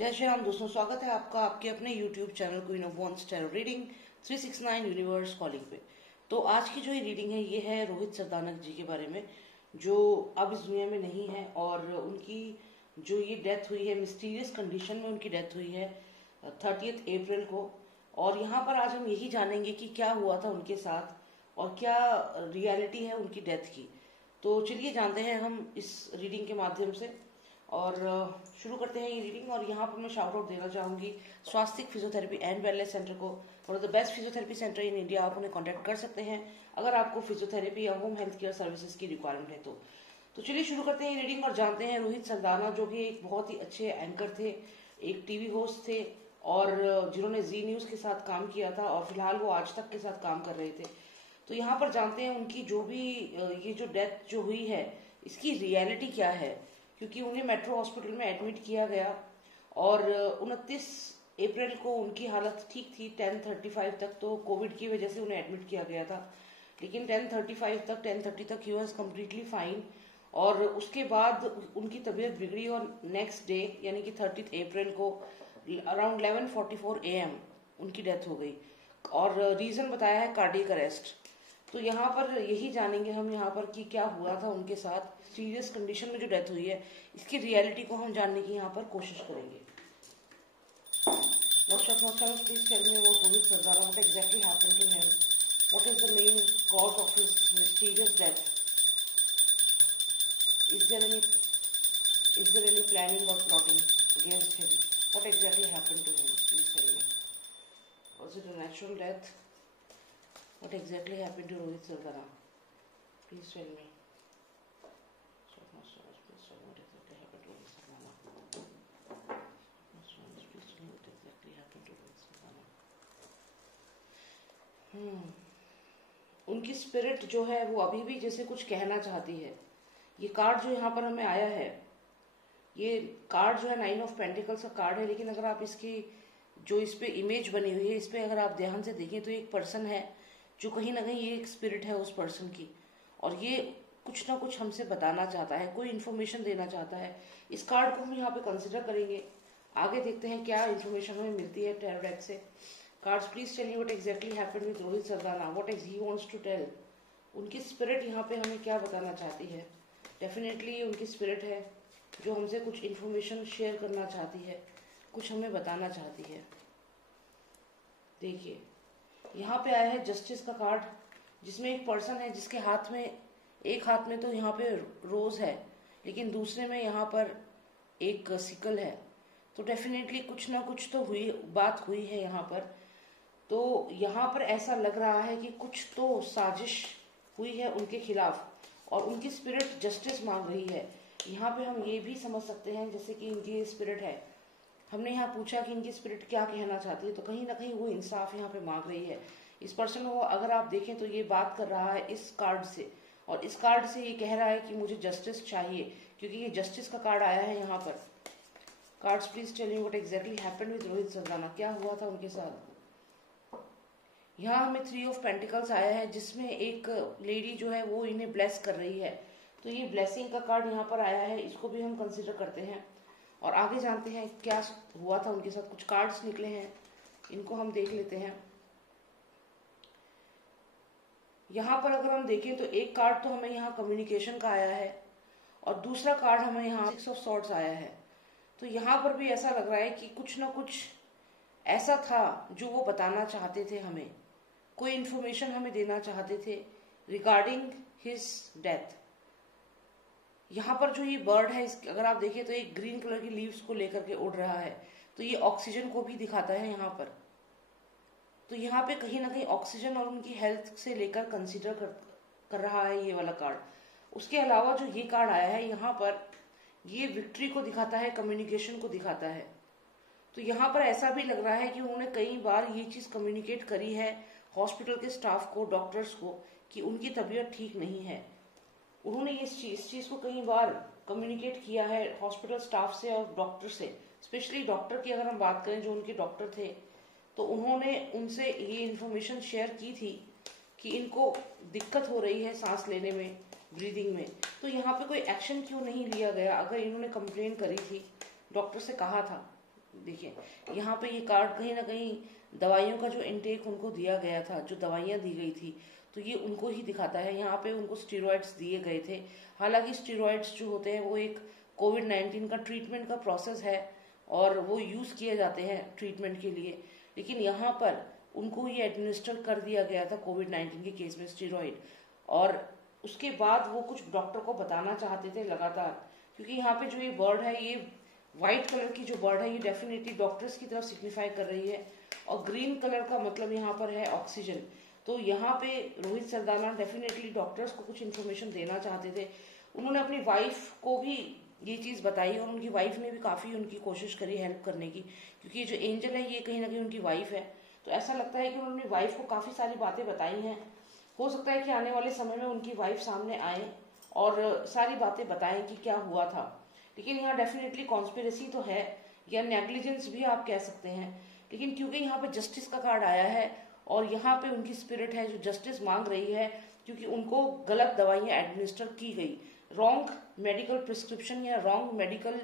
जय श्री राम दोस्तों, स्वागत है आपका आपके अपने YouTube channel queen of wands tarot reading 369 universe calling पे। तो आज की जो ये रीडिंग है ये है रोहित सरदानक जी के बारे में, जो अब इस दुनिया में नहीं है और उनकी जो ये डेथ हुई है मिस्टीरियस कंडीशन में, उनकी डेथ हुई है 30 अप्रैल को। और यहाँ पर आज हम यही जानेंगे कि क्या हुआ था उनके साथ और क्या रियलिटी है उनकी डेथ की। तो चलिए जानते हैं हम इस रीडिंग के माध्यम से और शुरू करते हैं ये रीडिंग। और यहाँ पर मैं शाउट आउट देना चाहूँगी स्वास्तिक फिजियोथेरेपी एंड वेलनेस सेंटर को, one of the best physiotherapy centre in India. आप उन्हें कॉन्टैक्ट कर सकते हैं अगर आपको फिजियोथेरेपी या होम हेल्थ केयर सर्विसेज की रिक्वायरमेंट है तो चलिए शुरू करते हैं ये रीडिंग और जानते हैं रोहित सरदाना, जो कि एक बहुत ही अच्छे एंकर थे, एक टीवी होस्ट थे और जिन्होंने जी न्यूज़ के साथ काम किया था और फिलहाल वो आज तक के साथ काम कर रहे थे। तो यहाँ पर जानते हैं उनकी जो भी ये जो डेथ जो हुई है इसकी रियलिटी क्या है, क्योंकि उन्हें मेट्रो हॉस्पिटल में एडमिट किया गया और 29 अप्रैल को उनकी हालत ठीक थी। 10:35 तक तो कोविड की वजह से उन्हें एडमिट किया गया था, लेकिन 10:30 तक ही वॉज कम्प्लीटली फाइन। और उसके बाद उनकी तबीयत बिगड़ी और नेक्स्ट डे यानी कि 30 अप्रैल को अराउंड 11:44 AM उनकी डेथ हो गई और रीज़न बताया है कार्डियक अरेस्ट। तो यहाँ पर यही जानेंगे हम यहाँ पर कि क्या हुआ था उनके साथ, सीरियस कंडीशन में जो डेथ हुई है इसकी रियलिटी को हम जानने की यहाँ पर कोशिश करेंगे। Please tell me about Rohit Sardana, what exactly happened to him, what is the main cause of his mysterious death, is there any planning और plotting against him, what exactly happened to him, please tell me, was it a natural death, what exactly happened to Rohit Sardana? Please tell me. Please tell me what exactly happened to Rohit Sardana. Please tell me what exactly happened to Rohit Sardana. उनकी spirit जो है वो अभी भी जैसे कुछ कहना चाहती है। ये कार्ड जो यहाँ पर हमें आया है, ये कार्ड जो है 9 ऑफ पेंटिकल्स का कार्ड है, लेकिन अगर आप इसकी जो इस पे इमेज बनी हुई है इस पे अगर आप ध्यान से देखें तो एक पर्सन है जो कहीं ना कहीं ये एक स्पिरिट है उस पर्सन की, और ये कुछ ना कुछ हमसे बताना चाहता है, कोई इन्फॉर्मेशन देना चाहता है। इस कार्ड को हम यहाँ पे कंसिडर करेंगे, आगे देखते हैं क्या इन्फॉर्मेशन हमें मिलती है टैरो डेक से। Cards please tell me what exactly happened with Rohit Sardana, what is he wants to tell. उनकी स्पिरिट यहाँ पे हमें क्या बताना चाहती है। डेफिनेटली ये उनकी स्पिरिट है जो हमसे कुछ इन्फॉर्मेशन शेयर करना चाहती है, कुछ हमें बताना चाहती है। देखिए यहाँ पे आया है जस्टिस का कार्ड, जिसमें एक पर्सन है जिसके हाथ में, एक हाथ में तो यहाँ पे रोज है लेकिन दूसरे में यहाँ पर एक सिकल है। तो डेफिनेटली कुछ ना कुछ तो बात हुई है यहाँ पर। तो यहाँ पर ऐसा लग रहा है कि कुछ तो साजिश हुई है उनके खिलाफ और उनकी स्पिरिट जस्टिस मांग रही है। यहाँ पे हम ये भी समझ सकते हैं जैसे कि इनकी स्पिरिट है, हमने यहाँ पूछा कि इनकी स्पिरिट क्या कहना चाहती है, तो कहीं ना कहीं वो इंसाफ यहाँ पे मांग रही है। इस पर्सन को अगर आप देखें तो ये बात कर रहा है इस कार्ड से, और इस कार्ड से ये कह रहा है कि मुझे जस्टिस चाहिए, क्योंकि ये जस्टिस का कार्ड आया है यहाँ पर। Cards please tell me what exactly happened with Rohit Sardana, क्या हुआ था उनके साथ। यहाँ हमें 3 ऑफ पेंटिकल्स आया है, जिसमें एक लेडी जो है वो इन्हें ब्लेस कर रही है। तो ये ब्लेसिंग का कार्ड यहाँ पर आया है, इसको भी हम कंसिडर करते हैं और आगे जानते हैं क्या हुआ था उनके साथ। कुछ कार्ड्स निकले हैं, इनको हम देख लेते हैं। यहाँ पर अगर हम देखें तो एक कार्ड तो हमें यहाँ कम्युनिकेशन का आया है और दूसरा कार्ड हमें यहाँ 6 ऑफ सॉर्ड्स आया है। तो यहाँ पर भी ऐसा लग रहा है कि कुछ ना कुछ ऐसा था जो वो बताना चाहते थे हमें, कोई इन्फॉर्मेशन हमें देना चाहते थे रिगार्डिंग हिज डेथ। यहाँ पर जो ये बर्ड है अगर आप देखें तो एक ग्रीन कलर की लीव्स को लेकर के उड़ रहा है, तो ये ऑक्सीजन को भी दिखाता है यहाँ पर। तो यहाँ पे कहीं ना कहीं ऑक्सीजन और उनकी हेल्थ से लेकर कंसीडर कर रहा है ये वाला कार्ड। उसके अलावा जो ये कार्ड आया है यहाँ पर, ये विक्ट्री को दिखाता है, कम्युनिकेशन को दिखाता है। तो यहाँ पर ऐसा भी लग रहा है कि उन्होंने कई बार ये चीज कम्युनिकेट करी है हॉस्पिटल के स्टाफ को, डॉक्टर्स को, कि उनकी तबीयत ठीक नहीं है। उन्होंने इस चीज को कई बार कम्युनिकेट किया है हॉस्पिटल स्टाफ से और डॉक्टर से। स्पेशली डॉक्टर की अगर हम बात करें, जो उनके डॉक्टर थे, तो उन्होंने उनसे ये इन्फॉर्मेशन शेयर की थी कि इनको दिक्कत हो रही है सांस लेने में, ब्रीदिंग में। तो यहाँ पे कोई एक्शन क्यों नहीं लिया गया? अगर इन्होंने कंप्लेन करी थी, डॉक्टर से कहा था देखिए यहाँ पे ये कार्ड कहीं ना कहीं दवाइयों का जो इनटेक उनको दिया गया था, जो दवाइयाँ दी गई थी, तो ये उनको ही दिखाता है। यहाँ पे उनको स्टीरॉइड्स दिए गए थे। हालांकि स्टीरॉइड्स जो होते हैं वो एक कोविड-19 का ट्रीटमेंट का प्रोसेस है और वो यूज किए जाते हैं ट्रीटमेंट के लिए, लेकिन यहाँ पर उनको ये एडमिनिस्टर कर दिया गया था कोविड-19 के केस में स्टीरॉइड। और उसके बाद वो कुछ डॉक्टर को बताना चाहते थे लगातार, क्योंकि यहाँ पे जो ये वर्ड है, ये व्हाइट कलर की जो वर्ड है, ये डेफिनेटली डॉक्टर्स की तरफ सिग्निफाई कर रही है, और ग्रीन कलर का मतलब यहाँ पर है ऑक्सीजन। तो यहाँ पे रोहित सरदाना डेफिनेटली डॉक्टर्स को कुछ इन्फॉर्मेशन देना चाहते थे। उन्होंने अपनी वाइफ को भी ये चीज़ बताई और उनकी वाइफ ने भी काफ़ी उनकी कोशिश करी हेल्प करने की, क्योंकि जो एंजल है ये कहीं ना कहीं उनकी वाइफ है। तो ऐसा लगता है कि उन्होंने वाइफ को काफ़ी सारी बातें बताई हैं। हो सकता है कि आने वाले समय में उनकी वाइफ सामने आए और सारी बातें बताएं कि क्या हुआ था। लेकिन यहाँ डेफिनेटली कॉन्स्पिरेसी तो है, या नेग्लिजेंस भी आप कह सकते हैं, लेकिन क्योंकि यहाँ पे जस्टिस का कार्ड आया है और यहाँ पे उनकी स्पिरिट है जो जस्टिस मांग रही है, क्योंकि उनको गलत दवाइयाँ एडमिनिस्टर की गई, रॉन्ग मेडिकल प्रिस्क्रिप्शन या रॉन्ग मेडिकल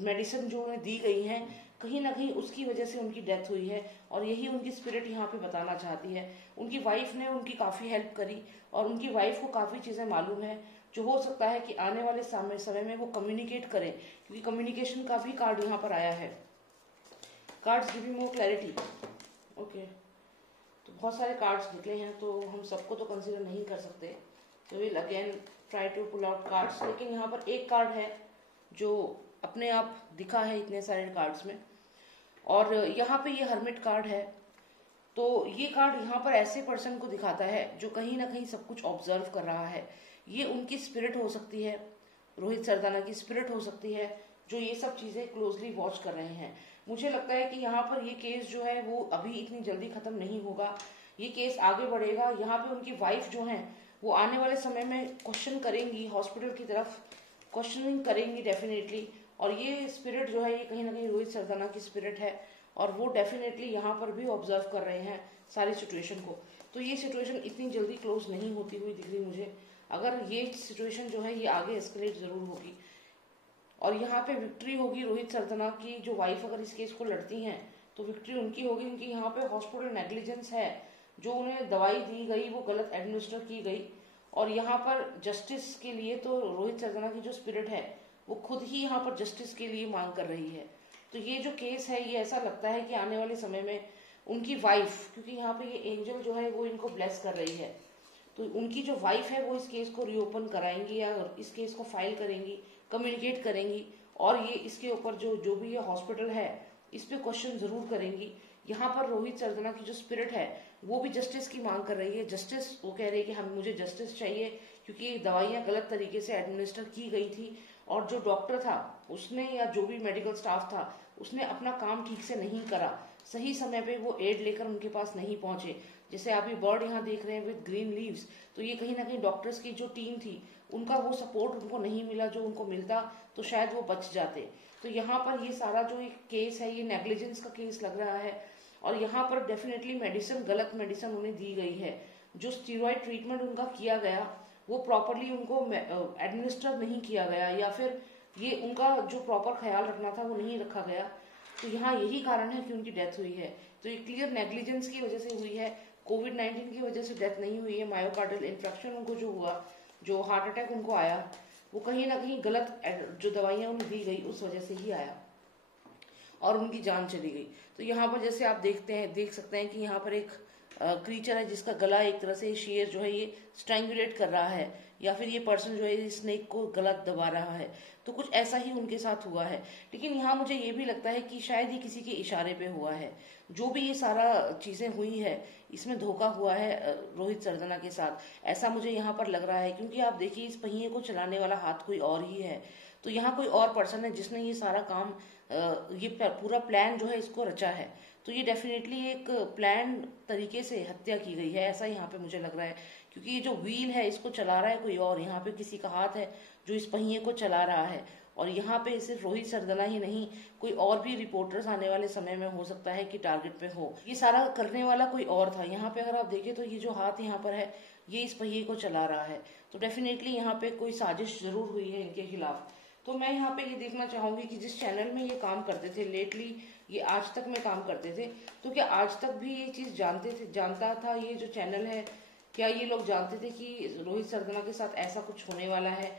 मेडिसिन जो उन्हें दी गई हैं, कहीं ना कहीं उसकी वजह से उनकी डेथ हुई है। और यही उनकी स्पिरिट यहाँ पे बताना चाहती है। उनकी वाइफ ने उनकी काफ़ी हेल्प करी और उनकी वाइफ को काफ़ी चीज़ें मालूम है, जो हो सकता है कि आने वाले समय में वो कम्युनिकेट करें, क्योंकि कम्युनिकेशन का भी कार्ड यहाँ पर आया है। Cards give you more clarity. Okay, तो बहुत सारे कार्ड्स निकले हैं, तो हम सबको तो कंसिडर नहीं कर सकते, तो will again try to pull out cards. लेकिन यहाँ पर एक कार्ड है जो अपने आप दिखा है इतने सारे कार्ड्स में, और यहाँ पे ये हर्मिट कार्ड है। तो ये कार्ड यहाँ पर ऐसे पर्सन को दिखाता है जो कहीं ना कहीं सब कुछ ऑब्जर्व कर रहा है। ये उनकी स्पिरिट हो सकती है, रोहित सरदाना की स्पिरिट हो सकती है, जो ये सब चीजें क्लोजली वॉच कर रहे हैं। मुझे लगता है कि यहाँ पर ये केस जो है वो अभी इतनी जल्दी खत्म नहीं होगा, ये केस आगे बढ़ेगा। यहाँ पे उनकी वाइफ जो है वो आने वाले समय में क्वेश्चन करेंगी, हॉस्पिटल की तरफ क्वेश्चनिंग करेंगी डेफिनेटली। और ये स्पिरिट जो है ये कहीं ना कहीं रोहित सरदाना की स्पिरिट है, और वो डेफिनेटली यहाँ पर भी ऑब्जर्व कर रहे हैं सारी सिचुएशन को। तो ये सिचुएशन इतनी जल्दी क्लोज नहीं होती हुई दिख रही मुझे। अगर ये सिचुएशन जो है ये आगे एस्केलेट जरूर होगी, और यहाँ पे विक्ट्री होगी रोहित सरदाना की। जो वाइफ अगर इस केस को लड़ती हैं तो विक्ट्री उनकी होगी, क्योंकि यहाँ पे हॉस्पिटल नेग्लिजेंस है, जो उन्हें दवाई दी गई वो गलत एडमिनिस्टर की गई। और यहाँ पर जस्टिस के लिए तो रोहित सरदाना की जो स्पिरिट है वो खुद ही यहाँ पर जस्टिस के लिए मांग कर रही है। तो ये जो केस है ये ऐसा लगता है कि आने वाले समय में उनकी वाइफ, क्योंकि यहाँ पे ये एंजल जो है वो इनको ब्लेस कर रही है, तो उनकी जो वाइफ है वो इस केस को रीओपन कराएंगी या इस केस को फाइल करेंगी, कम्युनिकेट करेंगी, और ये इसके ऊपर जो भी ये हॉस्पिटल है इस पे क्वेश्चन जरूर करेंगी। यहाँ पर रोहित सरदाना की जो स्पिरिट है वो भी जस्टिस की मांग कर रही है। जस्टिस, वो कह रही है कि हम मुझे जस्टिस चाहिए, क्योंकि दवाइयाँ गलत तरीके से एडमिनिस्टर की गई थी, और जो डॉक्टर था उसने या जो भी मेडिकल स्टाफ था उसने अपना काम ठीक से नहीं करा, सही समय पे वो एड लेकर उनके पास नहीं पहुंचे। जैसे आप ये बर्ड यहाँ देख रहे हैं विद ग्रीन लीव्स, तो ये कहीं ना कहीं डॉक्टर्स की जो टीम थी उनका वो सपोर्ट उनको नहीं मिला, जो उनको मिलता तो शायद वो बच जाते। तो यहाँ पर ये सारा जो एक केस है ये नेग्लिजेंस का केस लग रहा है, और यहाँ पर डेफिनेटली मेडिसिन, गलत मेडिसिन उन्हें दी गई है। जो स्टीरॉयड ट्रीटमेंट उनका किया गया वो प्रॉपरली उनको एडमिनिस्टर नहीं किया गया, या फिर ये उनका जो प्रॉपर ख्याल रखना था वो नहीं रखा गया। तो यहाँ यही कारण है कि उनकी डेथ हुई है। तो ये क्लियर नेग्लिजेंस की वजह से हुई है, कोविड-19 की वजह से डेथ नहीं हुई है। मायोकार्डियल इन्फेक्शन उनको जो हुआ, जो हार्ट अटैक उनको आया, वो कहीं ना कहीं गलत जो दवाइयाँ उन्हें दी गई उस वजह से ही आया और उनकी जान चली गई। तो यहाँ पर जैसे आप देख सकते हैं कि यहाँ पर एक क्रीचर है जिसका गला एक तरह से शेर जो है ये स्ट्रैंगुलेट कर रहा है, या फिर ये पर्सन जो है स्नेक को गलत दबा रहा है। तो कुछ ऐसा ही उनके साथ हुआ है। लेकिन यहाँ मुझे ये भी लगता है कि शायद ये किसी के इशारे पे हुआ है। जो भी ये सारा चीजें हुई है इसमें धोखा हुआ है रोहित सरदाना के साथ, ऐसा मुझे यहाँ पर लग रहा है। क्योंकि आप देखिए इस पहिए को चलाने वाला हाथ कोई और ही है, तो यहाँ कोई और पर्सन है जिसने ये सारा काम, ये पूरा प्लान जो है इसको रचा है। तो ये डेफिनेटली एक प्लान तरीके से हत्या की गई है, ऐसा यहाँ पे मुझे लग रहा है। क्योंकि ये जो व्हील है इसको चला रहा है कोई और, यहाँ पे किसी का हाथ है जो इस पहिए को चला रहा है। और यहाँ पे सिर्फ रोहित सरदाना ही नहीं, कोई और भी रिपोर्टर्स आने वाले समय में हो सकता है कि टारगेट पे हो। ये सारा करने वाला कोई और था। यहाँ पे अगर आप देखें तो ये जो हाथ यहाँ पर है ये इस पहिए को चला रहा है। तो डेफिनेटली यहाँ पे कोई साजिश जरूर हुई है इनके खिलाफ। तो मैं यहाँ पे ये देखना चाहूंगी कि जिस चैनल में ये काम करते थे लेटली, ये आज तक में काम करते थे, तो क्या आज तक भी ये चीज जानता था ये जो चैनल है, क्या ये लोग जानते थे कि रोहित सरदना के साथ ऐसा कुछ होने वाला है?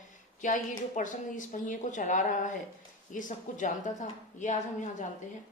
क्या ये जो पर्सन इस पहिए को चला रहा है ये सब कुछ जानता था? ये आज हम यहाँ जानते हैं।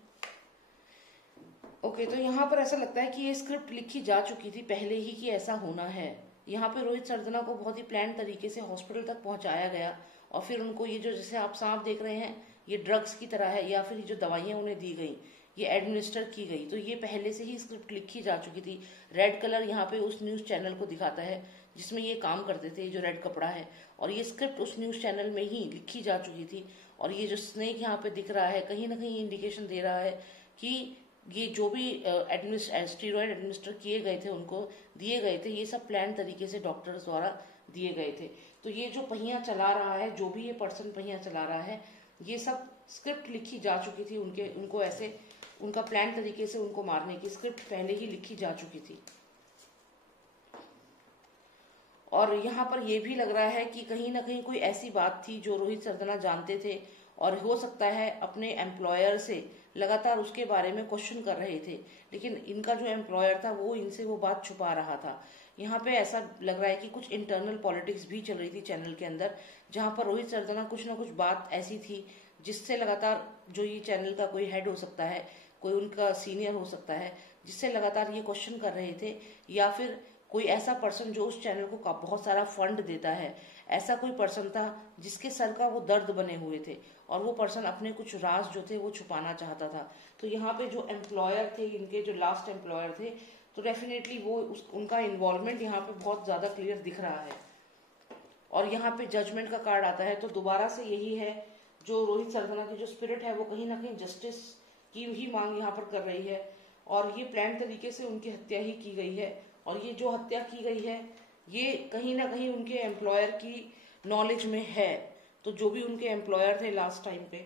ओके, तो यहाँ पर ऐसा लगता है कि ये स्क्रिप्ट लिखी जा चुकी थी पहले ही कि ऐसा होना है। यहाँ पे रोहित सरदना को बहुत ही प्लान तरीके से हॉस्पिटल तक पहुंचाया गया और फिर उनको ये जो जैसे आप सांप देख रहे हैं ये ड्रग्स की तरह है, या फिर जो दवाइयां उन्हें दी गई ये एडमिनिस्टर की गई। तो ये पहले से ही स्क्रिप्ट लिखी जा चुकी थी। रेड कलर यहाँ पे उस न्यूज चैनल को दिखाता है जिसमें ये काम करते थे, जो रेड कपड़ा है, और ये स्क्रिप्ट उस न्यूज चैनल में ही लिखी जा चुकी थी। और ये जो स्नेक यहाँ पे दिख रहा है कहीं ना कहीं इंडिकेशन दे रहा है कि ये जो भी स्टीरॉयड एडमिनिस्टर किए गए थे, उनको दिए गए थे, ये सब प्लान तरीके से डॉक्टर्स द्वारा दिए गए थे। तो ये जो पहिया चला रहा है, जो भी ये पर्सन पहिया चला रहा है, ये सब स्क्रिप्ट लिखी जा चुकी थी। उनको ऐसे उनका प्लान तरीके से उनको मारने की स्क्रिप्ट पहले ही लिखी जा चुकी थी। और यहाँ पर यह भी लग रहा है कि कहीं ना कहीं कोई ऐसी बात थी जो रोहित सरदना जानते थे और हो सकता है अपने एम्प्लॉयर से लगातार उसके बारे में क्वेश्चन कर रहे थे, लेकिन इनका जो एम्प्लॉयर था वो इनसे वो बात छुपा रहा था। यहाँ पे ऐसा लग रहा है कि कुछ इंटरनल पॉलिटिक्स भी चल रही थी चैनल के अंदर, जहाँ पर रोहित सरदना कुछ ना कुछ बात ऐसी थी जिससे लगातार जो ये चैनल का कोई हेड हो सकता है, कोई उनका सीनियर हो सकता है, जिससे लगातार ये क्वेश्चन कर रहे थे, या फिर कोई ऐसा पर्सन जो उस चैनल को बहुत सारा फंड देता है, ऐसा कोई पर्सन था जिसके सर का वो दर्द बने हुए थे और वो पर्सन अपने कुछ राज जो थे वो छुपाना चाहता था। तो यहाँ पे जो एम्प्लॉयर थे, इनके जो लास्ट एम्प्लॉयर थे, तो डेफिनेटली वो उनका इन्वॉल्वमेंट यहाँ पे बहुत ज्यादा क्लियर दिख रहा है। और यहाँ पे जजमेंट का कार्ड आता है, तो दोबारा से यही है, जो रोहित सरदना की जो स्पिरिट है वो कहीं ना कहीं जस्टिस की ही मांग यहाँ पर कर रही है, और ये प्लान तरीके से उनकी हत्या ही की गई है। और ये जो हत्या की गई है ये कहीं ना कहीं उनके एम्प्लॉयर की नॉलेज में है। तो जो भी उनके एम्प्लॉयर थे लास्ट टाइम पे,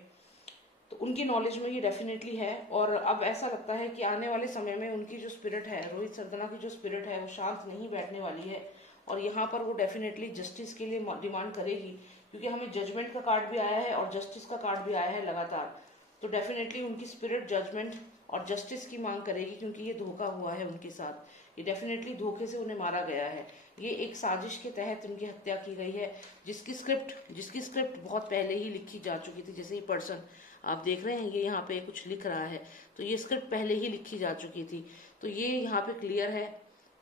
तो उनकी नॉलेज में ये डेफिनेटली है। और अब ऐसा लगता है कि आने वाले समय में उनकी जो स्पिरिट है, रोहित सरदना की जो स्पिरिट है, वो शांत नहीं बैठने वाली है और यहाँ पर वो डेफिनेटली जस्टिस के लिए डिमांड करेगी, क्योंकि हमें जजमेंट का कार्ड भी आया है और जस्टिस का कार्ड भी आया है लगातार। तो डेफिनेटली उनकी स्पिरिट जजमेंट और जस्टिस की मांग करेगी, क्योंकि ये धोखा हुआ है उनके साथ। ये डेफिनेटली धोखे से उन्हें मारा गया है। ये एक साजिश के तहत उनकी हत्या की गई है, जिसकी स्क्रिप्ट बहुत पहले ही लिखी जा चुकी थी। जैसे ही पर्सन आप देख रहे हैं ये यहाँ पे कुछ लिख रहा है, तो ये स्क्रिप्ट पहले ही लिखी जा चुकी थी। तो ये यहाँ पे क्लियर है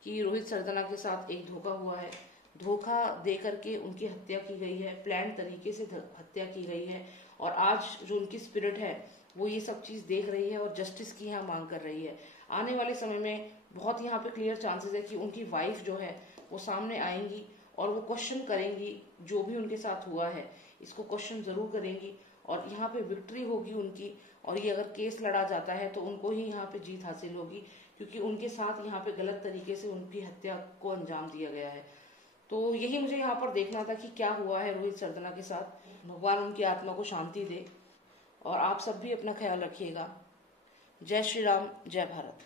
कि रोहित सरदना के साथ एक धोखा हुआ है, धोखा दे करके उनकी हत्या की गई है, प्लान तरीके से हत्या की गई है। और आज जो उनकी स्पिरिट है वो ये सब चीज देख रही है और जस्टिस की यहाँ मांग कर रही है। आने वाले समय में बहुत यहाँ पे क्लियर चांसेस है कि उनकी वाइफ जो है वो सामने आएंगी और वो क्वेश्चन करेंगी जो भी उनके साथ हुआ है, इसको क्वेश्चन जरूर करेंगी और यहाँ पे विक्ट्री होगी उनकी। और ये अगर केस लड़ा जाता है तो उनको ही यहाँ पे जीत हासिल होगी, क्योंकि उनके साथ यहाँ पे गलत तरीके से उनकी हत्या को अंजाम दिया गया है। तो यही मुझे यहाँ पर देखना था कि क्या हुआ है रोहित सरदना के साथ। भगवान उनकी आत्मा को शांति दे और आप सब भी अपना ख्याल रखिएगा। जय श्री राम, जय भारत।